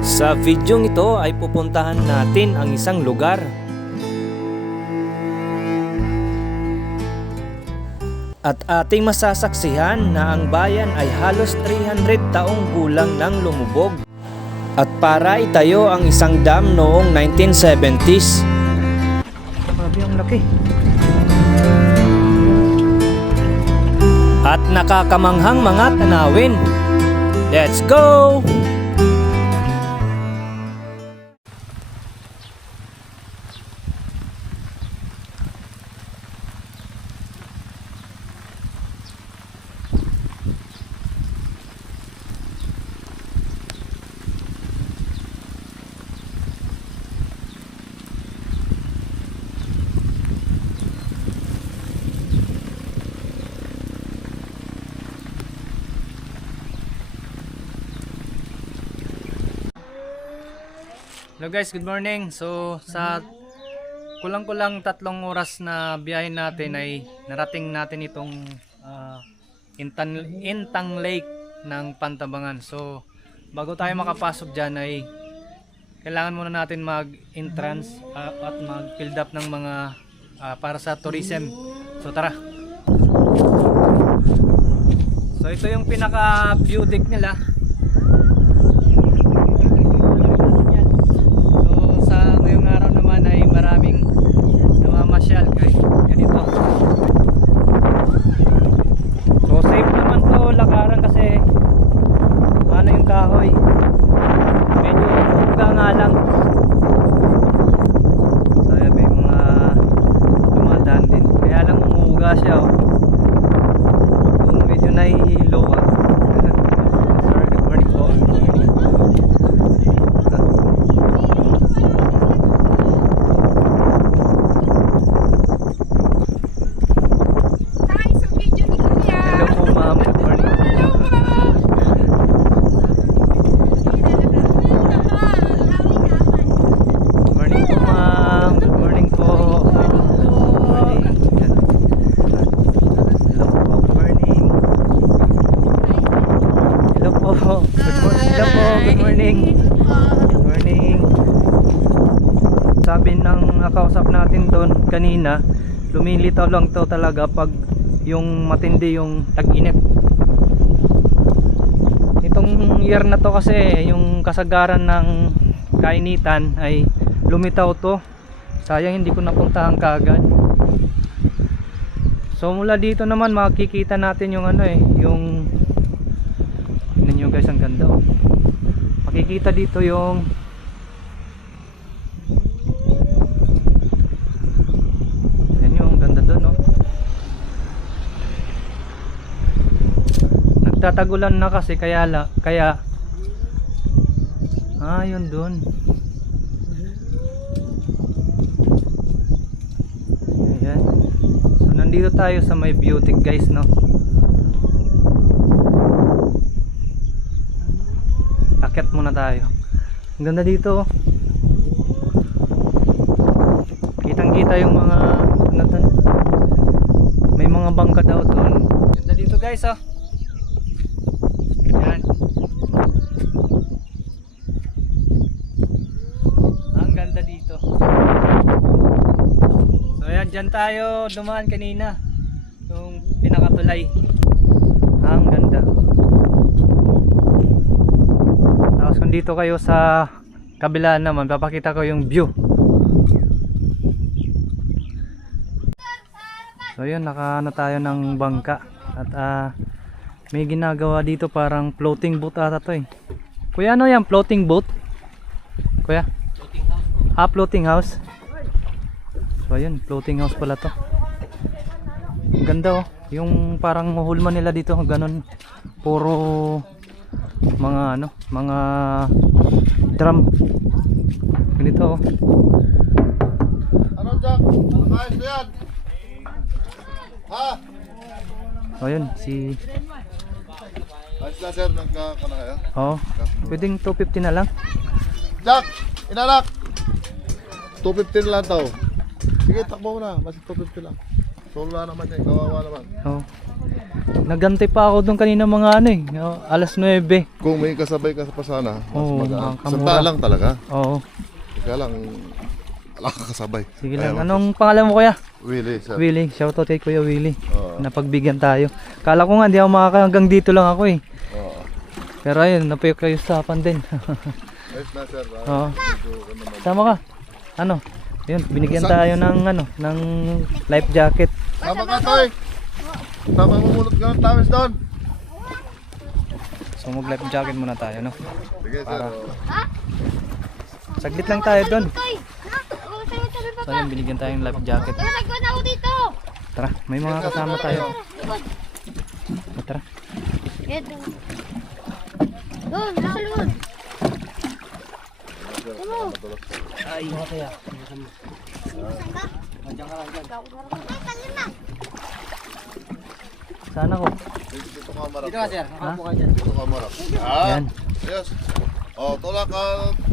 Sa videong ito ay pupuntahan natin ang isang lugar. At ating masasaksihan na ang bayan ay halos 300 taong gulang nang lumubog. At para itayo ang isang dam noong 1970s. Grabe ang laki. At nakakamanghang mga tanawin. Let's go! Hello guys, good morning. So sa kulang-kulang tatlong oras na biyahe natin ay narating natin itong ah, Intan, Intang Lake ng Pantabangan. So bago tayo makapasok dyan ay kailangan muna natin mag-entrance ah, at mag-fill up ng mga ah, para sa tourism. So tara. So ito yung pinaka view deck nila. So sa ngayong araw naman ay maraming namamasyal kay ganito. So safe naman to lakaran kasi ano yung kahoy. Medyo buga nga lang. So ayan, may mga dumadaan din. Kaya lang umuuga siya oh. Kung medyo nahihilo ah. Sorry, good morning po. Hi, sa video ni Kuya. Hello po ma'am, good morning. Hello po. Good morning po ma'am. Good morning po. Good morning. Hello po. Good morning. Hello po. Good morning. Hello po. Good morning. Good morning. Sabi ng nakausap natin doon kanina, lumilitaw lang to talaga pag yung matindi yung tag-init. Itong year na to kasi yung kasagaran ng kainitan ay lumitaw to. Sayang hindi ko napuntahan kagad. So mula dito naman makikita natin yung ano eh, yung nyo guys, ang ganda oh. Makikita dito yung Yan yung ang ganda doon oh. Nagtatagulan na kasi kaya la, kaya Ah, yun doon. Ayan. So nandito tayo sa may beauty guys no. Akit muna tayo. Ang ganda dito. oh. Kitang kita yung mga ano May mga bangka daw doon. Ganda dito guys oh. Ayan. Ang ganda dito. Tayo dumaan kanina. Yung pinakatulay. Ang ganda. Tapos kung dito kayo sa kabila naman, papakita ko yung view. So yun, nakaano tayo ng bangka. At ah, may ginagawa dito parang floating boat ata to eh. Kuya ano yan? Floating boat? Kuya? Ah, floating house. So ayun, floating house pala to. Ang ganda oh. Yung parang hulma nila dito, ganun. Puro mga ano, mga drum. Ganito oh. Ano Jack? Ayos na yan? Ha? O yun, si... Ayos na sir, nagka na kayo? Oh, pwedeng 250 na lang. Jack! Inanak! 250 lang tao. Sige, takbo na. Basta 250 lang. Solo na naman yan. Kawawa naman. Oh. Nagantay pa ako doon kanina mga ano eh. oh, Alas 9. Kung may kasabay ka pa sana, mas Oo, magaan. Santa lang talaga. Oo. Kaya lang, wala ka kasabay. Sige lang. Anong pangalan mo kuya? Willie, sir. Willie. Shoutout kay Kuya Willie. Oo. Napagbigyan tayo. Kala ko nga hindi ako makaka hanggang dito lang ako eh. Oo. Pero ayun, napayusapan din. Nice na, sir. Ah, Oo. medyo ano naman. Sama ka. Ano? Yun, binigyan tayo ng ano, ng life jacket. Tama ka, Toy. Tama mo mulot ka ng tawis doon. So mag life jacket muna tayo, no? Sige. Para. Saglit lang tayo doon. So yun, binigyan tayong life jacket. Tara, may mga kasama tayo. O, tara. Doon, nasa luwan. Ano? Ay, kaya. Sana ko. Dito ka marap. Dito ka, sir. Ha? Ako ka dyan. Dito ka marap. Ah, Yan. yes. Oh, tulak ka,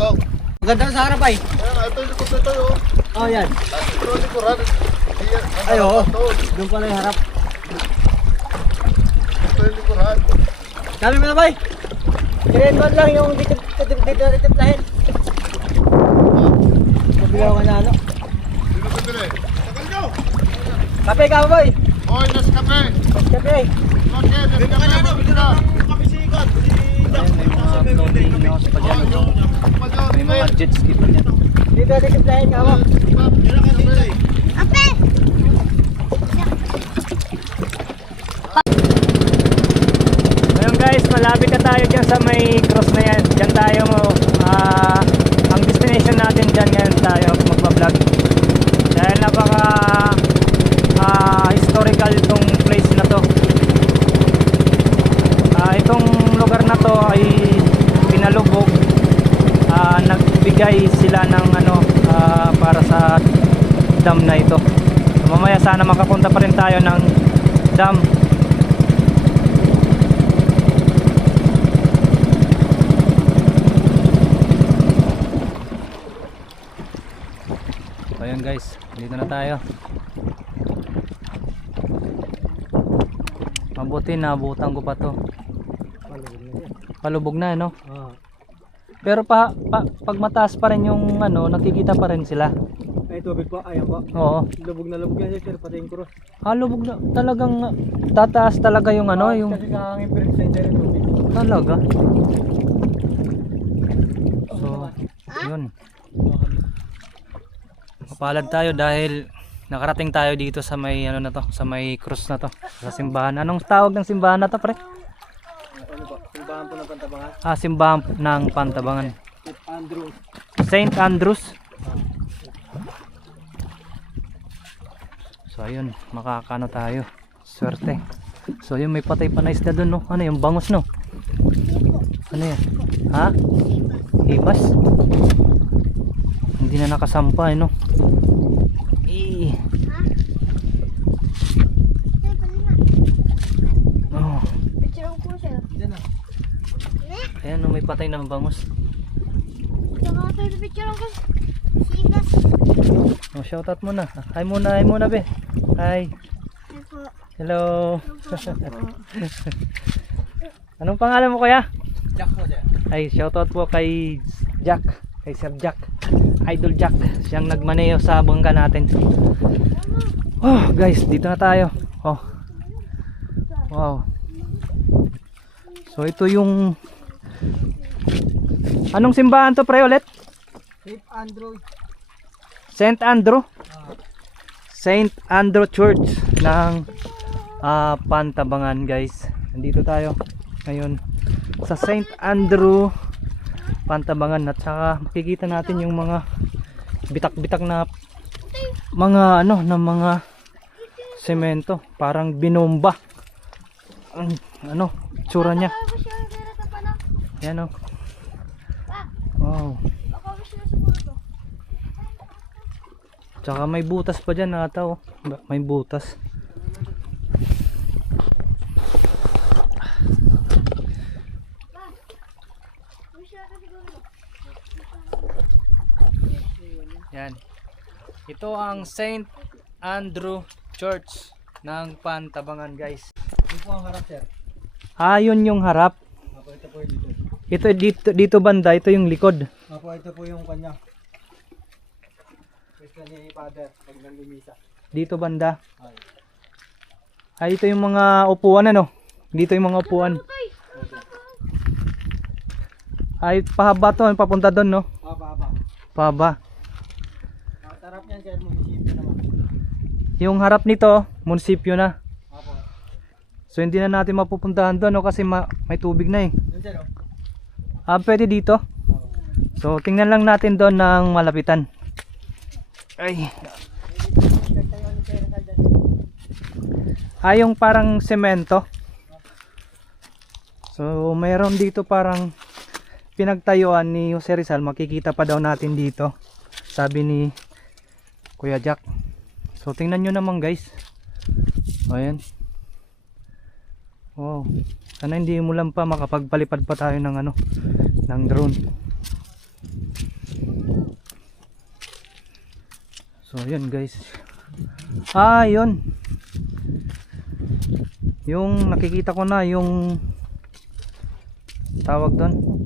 tong. Maganda sa harap ay. Ayan, ito yung likod nito, oh. Oh, yan. Ito yung likuran. Ay, oo. doon. Pala yung harap. Ito yung likuran. Sabi mo na, bay. Kirenwan lang yung dito dito dito dito lahin. Mabigaw ka na ano. Sino ka dire? Tagal nyo. Kape ka boy? Hoy, nas kape. Kape. Okay, nas kape. Mabili ka. Ayan, may mga floating house pa dyan. May mga jet ski pa dyan. Dito dito lahin ka mo. Ape! Ngayon guys, malapit na tayo dyan sa may cross na yan. Dyan tayo mo, ah, ang destination natin dyan ngayon tayo magbablog. Dahil napaka ah, historical itong place na to. Ah, itong lugar na to ay pinalubog. Ah, nagbigay sila ng ano ah, para sa dam na ito. Mamaya sana makapunta pa rin tayo ng dam So ayun guys, dito na tayo. Mabuti naabutan ko pa to. Palubog na no. Ah. Pero pa, pa pag mataas pa rin yung ano, nakikita pa rin sila. Ay tubig po, ayan po. Oo. Lubog na lubog yan, sir, pati yung cross. Ah, lubog na talagang tataas talaga yung ano, yung Kasi kakangin sa inyo yung tubig. talaga. So, yun. Mapalad tayo dahil nakarating tayo dito sa may ano na to, sa may cross na to, sa simbahan. Anong tawag ng simbahan na to, pre? Ano po? Simbahan po ng Pantabangan. Ah, simbahan ng Pantabangan. St. Andrew. St. Andrews. So ayun, makakano tayo. Swerte. So yun, may patay pa na isda dun, no? Ano yung bangus, no? Ano yan? Ha? Hibas? Hindi na nakasampa, eh, no? Eh. Oh, ayan, no, may patay na bangus. Oh, shoutout muna. Hi muna, hi muna, be. Hi. Hello. Anong pangalan mo, kuya? Jack po, sir. Ay, shoutout po kay Jack, kay Sir Jack. Idol Jack, siyang nagmaneho sa bangka natin. Oh, guys, dito na tayo. Oh. Wow. So ito yung Anong simbahan to pre ulit? St. Andrew. St. Andrew? St. Andrew Church ng ah, Pantabangan guys. Nandito tayo ngayon sa St. Andrew Pantabangan at saka makikita natin yung mga bitak-bitak na mga ano na mga semento. Parang binomba ang ano tsura niya. Yan oh. Wow. Baka siya siguro to. Tsaka may butas pa dyan ata oh. Ba- May butas. Baka siya siguro to. Yan. Ito ang St. Andrew Church ng Pantabangan guys. po ang harap sir. Ah, yun yung harap. Opo, ito po yung likod. Ito dito dito banda, ito yung likod. Opo, ito po yung kanya. Pwesto niya ni father pag nanglimisa. Dito banda. Ay. Ay, ito yung mga upuan ano. Dito yung mga upuan. Ay, pahaba to, papunta doon, no? Baba. Pahaba. Ang sarap niyan sir, munisipyo naman. Yung harap nito, munisipyo na. Opo. So, hindi na natin mapupuntahan doon, no? Kasi ma- may tubig na eh. Yun sir, oh. Ah, pwede dito. So, tingnan lang natin doon ng malapitan. Ay. Ah, yung parang semento. So, mayroon dito parang pinagtayuan ni Jose Rizal. Makikita pa daw natin dito. Sabi ni Kuya Jack. So, tingnan nyo naman guys. Ayan. Wow. Sana hindi mo lang pa makapagpalipad pa tayo ng ano, ng drone. So, yun guys. Ah, yun. Yung nakikita ko na yung tawag doon.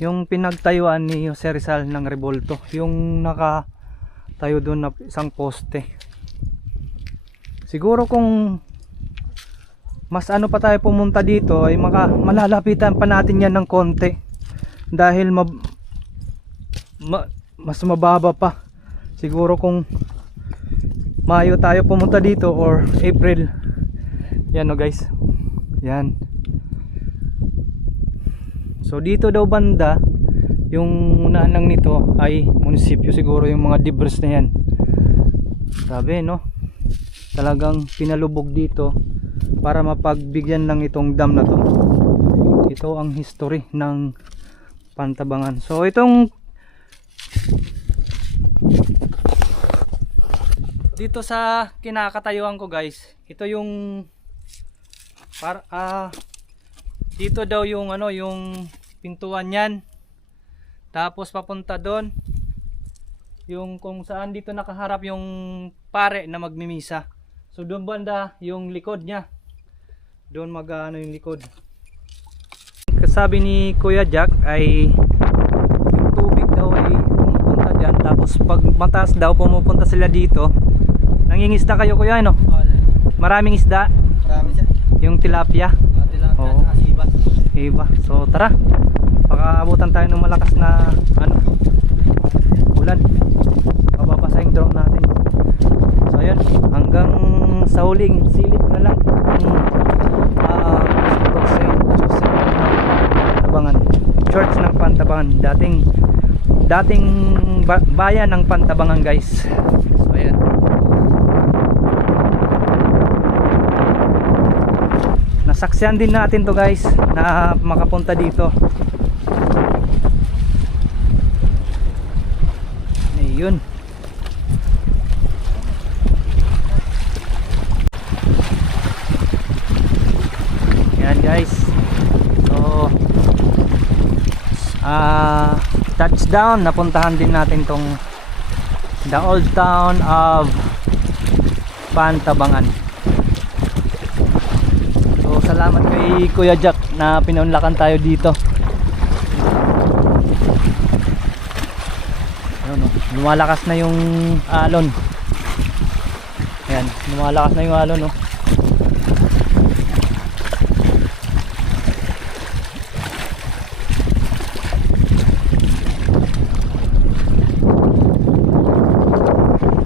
Yung pinagtayuan ni Jose Rizal ng Revolto, yung naka tayo doon na isang poste. Siguro kung mas ano pa tayo pumunta dito ay maka, malalapitan pa natin yan ng konti dahil mab, ma, mas mababa pa siguro kung Mayo tayo pumunta dito or April. Yan o guys. Yan. So dito daw banda yung unahan lang nito ay munisipyo siguro yung mga debris na yan. Sabi no. Talagang pinalubog dito para mapagbigyan lang itong dam na to. Ito ang history ng Pantabangan. So itong dito sa kinakatayuan ko guys ito yung para ah dito daw yung ano yung pintuan niyan tapos papunta doon yung kung saan dito nakaharap yung pare na magmimisa. So doon banda yung likod niya. Doon mag ano yung likod. Kasabi ni Kuya Jack ay yung tubig daw ay pumupunta dyan. Tapos pag mataas daw pumupunta sila dito. Nangingisda kayo kuya ano? Oh, maraming isda? Marami sir. yung tilapia? Mga tilapia Oo. Iba. So tara. Baka abutan tayo ng malakas na ano ulan. Mababasa yung drone natin. So ayun. Hanggang sa huling silip na lang ng uh, St. Joseph Pantabangan. Church ng Pantabangan. Dating dating ba- bayan ng Pantabangan guys. So ayan nasaksiyan din natin to guys na makapunta dito. Ayun. Yan guys. So ah touchdown. Napuntahan din natin tong the old town of Pantabangan So kay Kuya Jack na pinaunlakan tayo dito. Ayun, lumalakas na yung alon. Ayan, lumalakas na yung alon oh.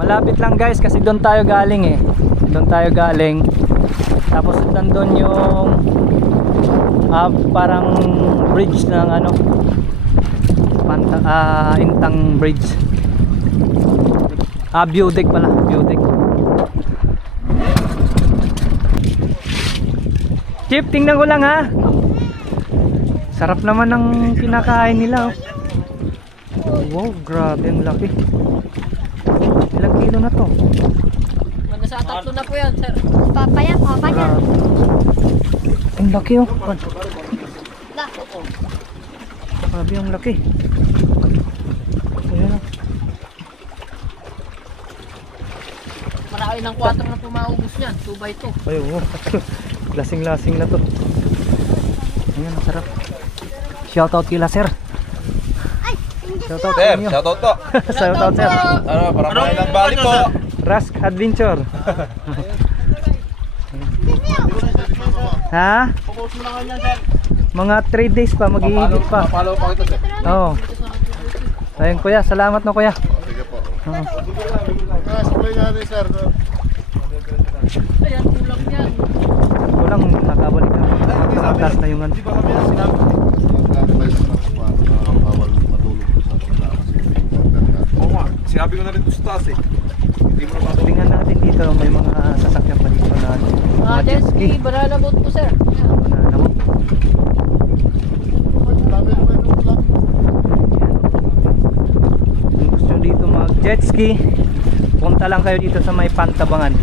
Malapit lang guys kasi doon tayo galing eh. Doon tayo galing. Tapos nandun yung ah, parang bridge ng ano Panta, ah, Intang Bridge. Ah, view deck pala, view deck. Chip, tingnan ko lang ha. Sarap naman ng kinakain nila. Oh. Wow, grabe ang laki. Ilang kilo na to? Nasa tatlo na po yan sir. Papaya, papaya. Ang laki oh. Grabe ang laki. Ayan oh. Marami ng 4 na pumaubos niyan. 2 by 2. Ay, oo. Lasing-lasing na to. Ayan, ang sarap. Shoutout kila sir. Shoutout Sir, shoutout po. Shoutout sir. Ano, para kain ng bali po. Rask Adventure. ha? Mga 3 days pa, mag-iigit pa. Follow pa kita, sir. Oo. Ayun kuya, salamat no kuya. Sige po. Oo. Ah, supply ni sir. Ayan, kulang yan. Kulang nakabalik na. Nakatas na yung ano. Sinabi? Uh, ko na rin sa taas eh. Tingnan natin dito, may mga sasakyan pa dito na Ah, jet jet ski. ski, banana boat po sir. Banana boat. Dami naman yung vlog. Kung gusto nyo dito mag jet ski, punta lang kayo dito sa may Pantabangan.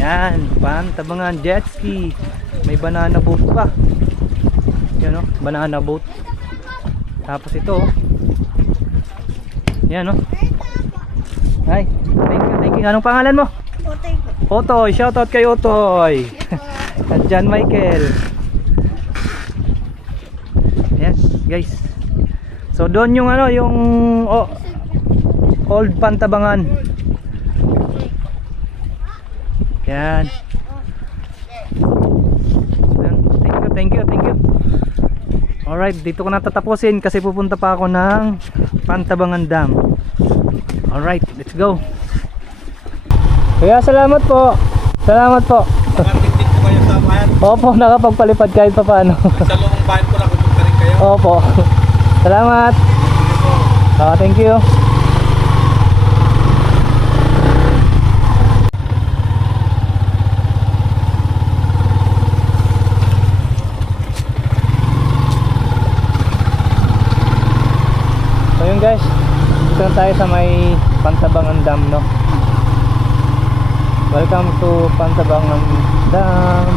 Yan, Pantabangan jet ski. May banana boat pa. Yan o, banana boat. Tapos ito oh. Yan o. Ay, thank you, thank you. Anong pangalan mo? Otoy, shoutout kay Otoy. At John Michael. Yan, guys. So doon yung ano, yung oh, Old Pantabangan. Yan. Thank you, thank you, thank you. Alright, dito ko na tatapusin kasi pupunta pa ako ng Pantabangan Dam. Alright, let's go. Kaya salamat po. Salamat po. Marketing po kayo sa bayan. Opo, nakapagpalipad kahit pa paano. Sa lumang bayan ko lang pupunta rin kayo. Opo. Salamat. Ah, thank you. So yun guys, dito tayo sa may Pantabangan Dam no. Welcome to Pantabangan Dam.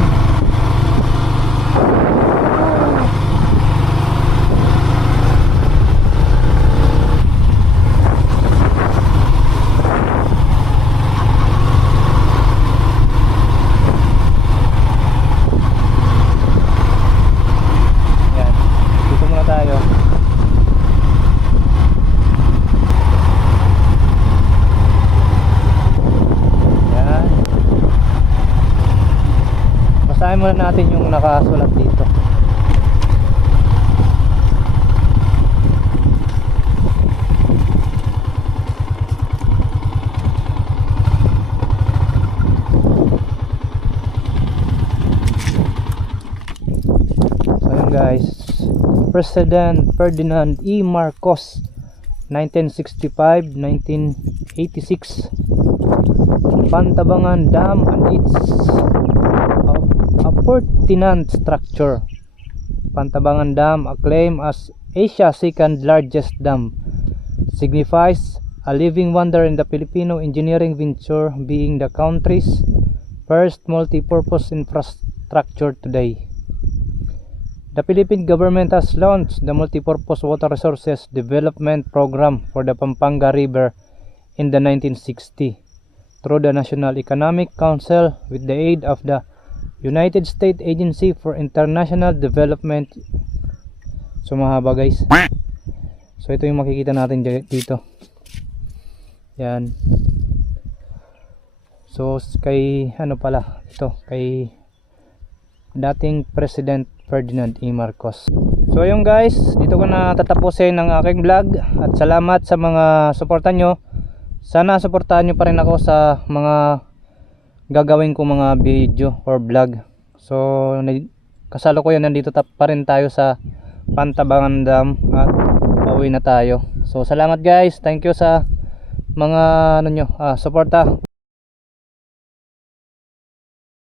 Yan. Dito muna tayo. Yan. Basahin muna natin yung nakasulat dito. Guys, President Ferdinand E. Marcos 1965-1986 Pantabangan Dam and its appurtenant structure Pantabangan Dam acclaimed as Asia's second largest dam signifies a living wonder in the Filipino engineering venture being the country's first multi-purpose infrastructure today. The Philippine government has launched the Multipurpose Water Resources Development Program for the Pampanga River in the 1960 through the National Economic Council with the aid of the United States Agency for International Development. So mahaba guys. So ito yung makikita natin di- dito. Yan. So kay ano pala ito kay dating President Ferdinand E. Marcos. So ayun guys, dito ko na tatapusin ang aking vlog at salamat sa mga suporta nyo. Sana suportahan nyo pa rin ako sa mga gagawin ko mga video or vlog. So na- kasalukuyan nandito pa rin tayo sa Pantabangan Dam at pauwi na tayo. So salamat guys, thank you sa mga ano nyo, ah, suporta.